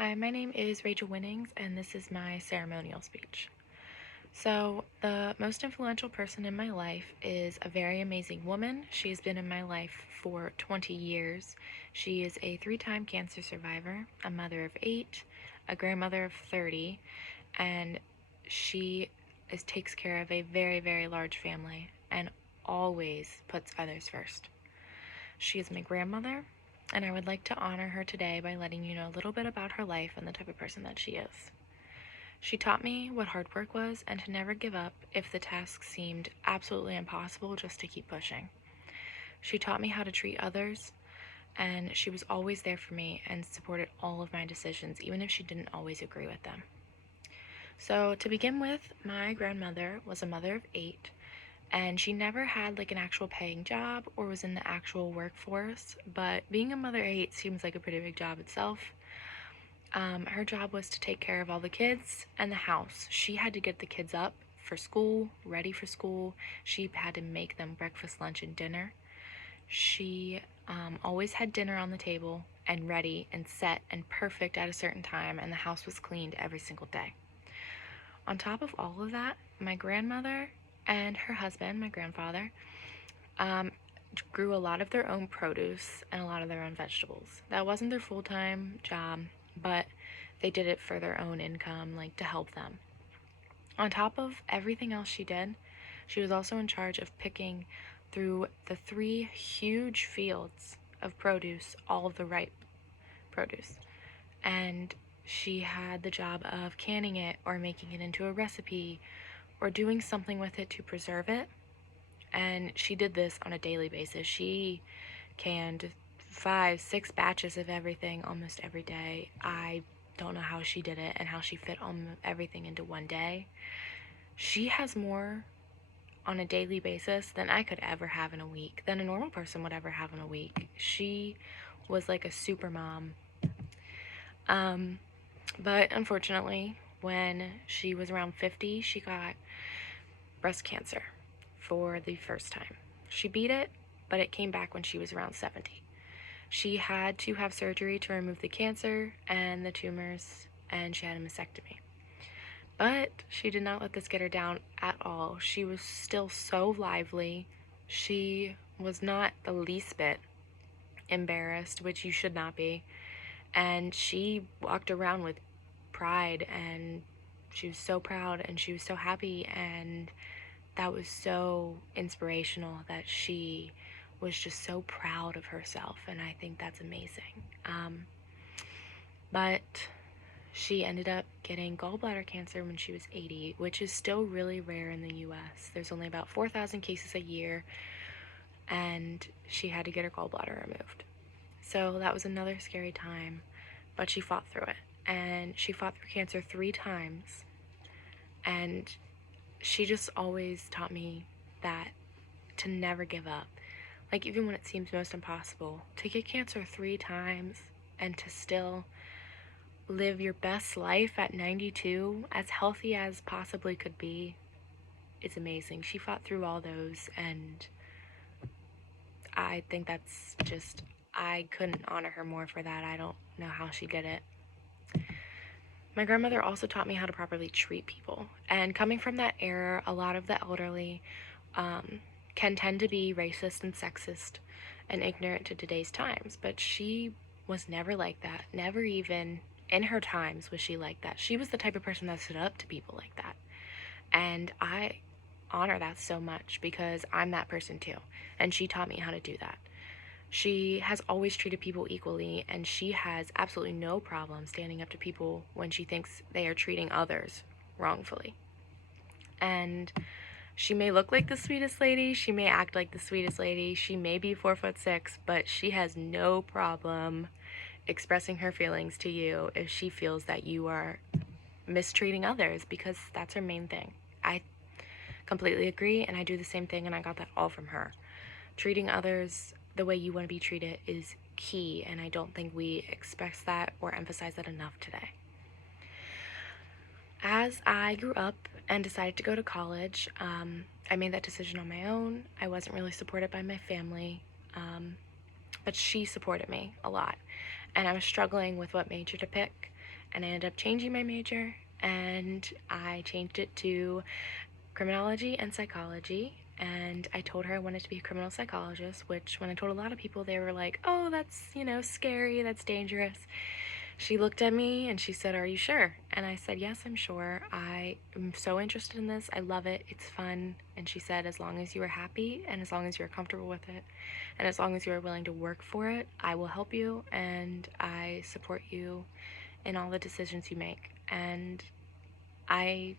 Hi, my name is Rachel Winnings, and this is my ceremonial speech. So, the most influential person in my life is a very amazing woman. She's been in my life for 20 years. She is a 3-time cancer survivor, a mother of 8, a grandmother of 30, and takes care of a very, very large family and always puts others first. She is my grandmother, and I would like to honor her today by letting you know a little bit about her life and the type of person that she is. She taught me what hard work was and to never give up if the task seemed absolutely impossible, just to keep pushing. She taught me how to treat others, and she was always there for me and supported all of my decisions, even if she didn't always agree with them. So, to begin with, my grandmother was a mother of 8, and she never had like an actual paying job or was in the actual workforce, but being a mother 8 seems like a pretty big job itself. Her job was to take care of all the kids and the house. She had to get the kids up for school, ready for school. She had to make them breakfast, lunch, and dinner. She always had dinner on the table and ready and set and perfect at a certain time, and the house was cleaned every single day. On top of all of that, my grandmother and her husband, my grandfather, um, grew a lot of their own produce and a lot of their own vegetables. That wasn't their full-time job, but they did it for their own income, like to help them. On top of everything else she did, she was also in charge of picking through the 3 huge fields of produce, all of the ripe produce. And she had the job of canning it or making it into a recipe or doing something with it to preserve it. And she did this on a daily basis. She canned 5, 6 batches of everything almost every day. I don't know how she did it and how she fit everything into one day. She has more on a daily basis than I could ever have in a week, than a normal person would ever have in a week. She was like a super mom. But unfortunately, when she was around 50, she got breast cancer for the first time. She beat it, but it came back when she was around 70. She had to have surgery to remove the cancer and the tumors, and she had a mastectomy. But she did not let this get her down at all. She was still so lively. She was not the least bit embarrassed, which you should not be. And she walked around with pride, and she was so proud and she was so happy, and that was so inspirational that she was just so proud of herself, and I think that's amazing. But she ended up getting gallbladder cancer when she was 80, which is still really rare in the US. There's only about 4,000 cases a year, and she had to get her gallbladder removed. So that was another scary time, but she fought through it. And she fought through cancer 3 times, and she just always taught me that to never give up. Like, even when it seems most impossible, to get cancer 3 times and to still live your best life at 92, as healthy as possibly could be, is amazing. She fought through all those, and I think that's just, I couldn't honor her more for that. I don't know how she did it. My grandmother also taught me how to properly treat people. And coming from that era, a lot of the elderly can tend to be racist and sexist and ignorant to today's times. But she was never like that. Never even in her times was she like that. She was the type of person that stood up to people like that. And I honor that so much because I'm that person too. And she taught me how to do that. She has always treated people equally, and she has absolutely no problem standing up to people when she thinks they are treating others wrongfully. And she may look like the sweetest lady, she may act like the sweetest lady, she may be 4'6", but she has no problem expressing her feelings to you if she feels that you are mistreating others, because that's her main thing. I completely agree, and I do the same thing, and I got that all from her. Treating others the way you want to be treated is key, and I don't think we express that or emphasize that enough today. As I grew up and decided to go to college, I made that decision on my own. I wasn't really supported by my family, but she supported me a lot, and I was struggling with what major to pick. and I ended up changing my major, and I changed it to criminology and psychology. And I told her I wanted to be a criminal psychologist, which when I told a lot of people, they were like, oh, that's, scary, that's dangerous. She looked at me and she said, are you sure? And I said, yes, I'm sure. I am so interested in this. I love it. It's fun. And she said, as long as you are happy and as long as you're comfortable with it and as long as you are willing to work for it, I will help you and I support you in all the decisions you make. And I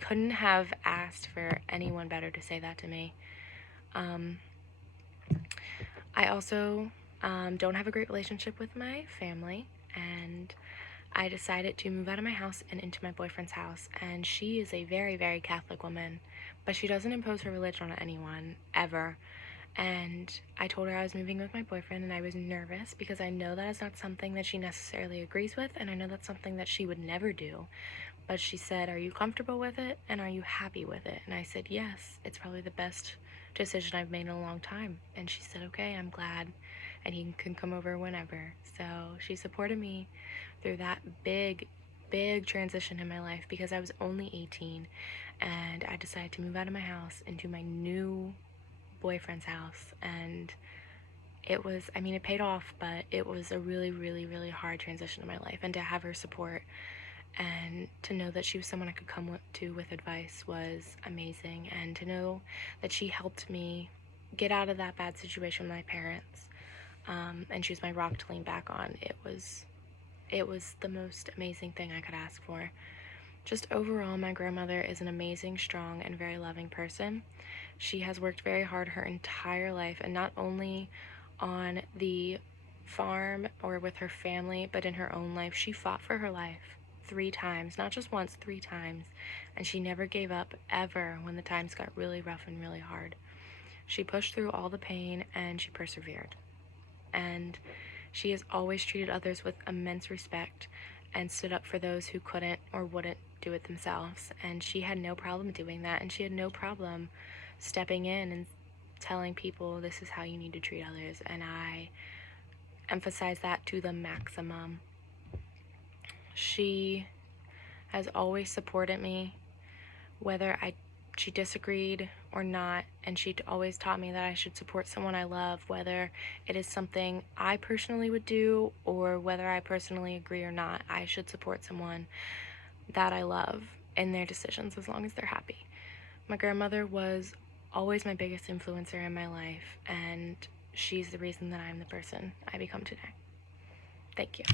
couldn't have asked for anyone better to say that to me. Um, I also don't have a great relationship with my family, and I decided to move out of my house and into my boyfriend's house. And she is a very, very Catholic woman, but she doesn't impose her religion on anyone, ever. And I told her I was moving with my boyfriend, and I was nervous because I know that is not something that she necessarily agrees with, and I know that's something that she would never do. But she said, are you comfortable with it and are you happy with it? And I said, yes, it's probably the best decision I've made in a long time. And she said, okay, I'm glad. And he can come over whenever. So she supported me through that big, big transition in my life because I was only 18 and I decided to move out of my house into my new boyfriend's house. And it paid off, but it was a really, really, really hard transition in my life. And to have her support and to know that she was someone I could come to with advice was amazing. And to know that she helped me get out of that bad situation with my parents, and she was my rock to lean back on. It was the most amazing thing I could ask for. Just overall, my grandmother is an amazing, strong, and very loving person. She has worked very hard her entire life, and not only on the farm or with her family, but in her own life. She fought for her life 3 times, not just once, 3 times, and she never gave up ever when the times got really rough and really hard. She pushed through all the pain and she persevered. And she has always treated others with immense respect and stood up for those who couldn't or wouldn't do it themselves. And she had no problem doing that, and she had no problem stepping in and telling people this is how you need to treat others. And I emphasize that to the maximum. She has always supported me, whether she disagreed or not, and she always taught me that I should support someone I love, whether it is something I personally would do or whether I personally agree or not. I should support someone that I love in their decisions as long as they're happy. My grandmother was always my biggest influencer in my life, and she's the reason that I'm the person I become today. Thank you.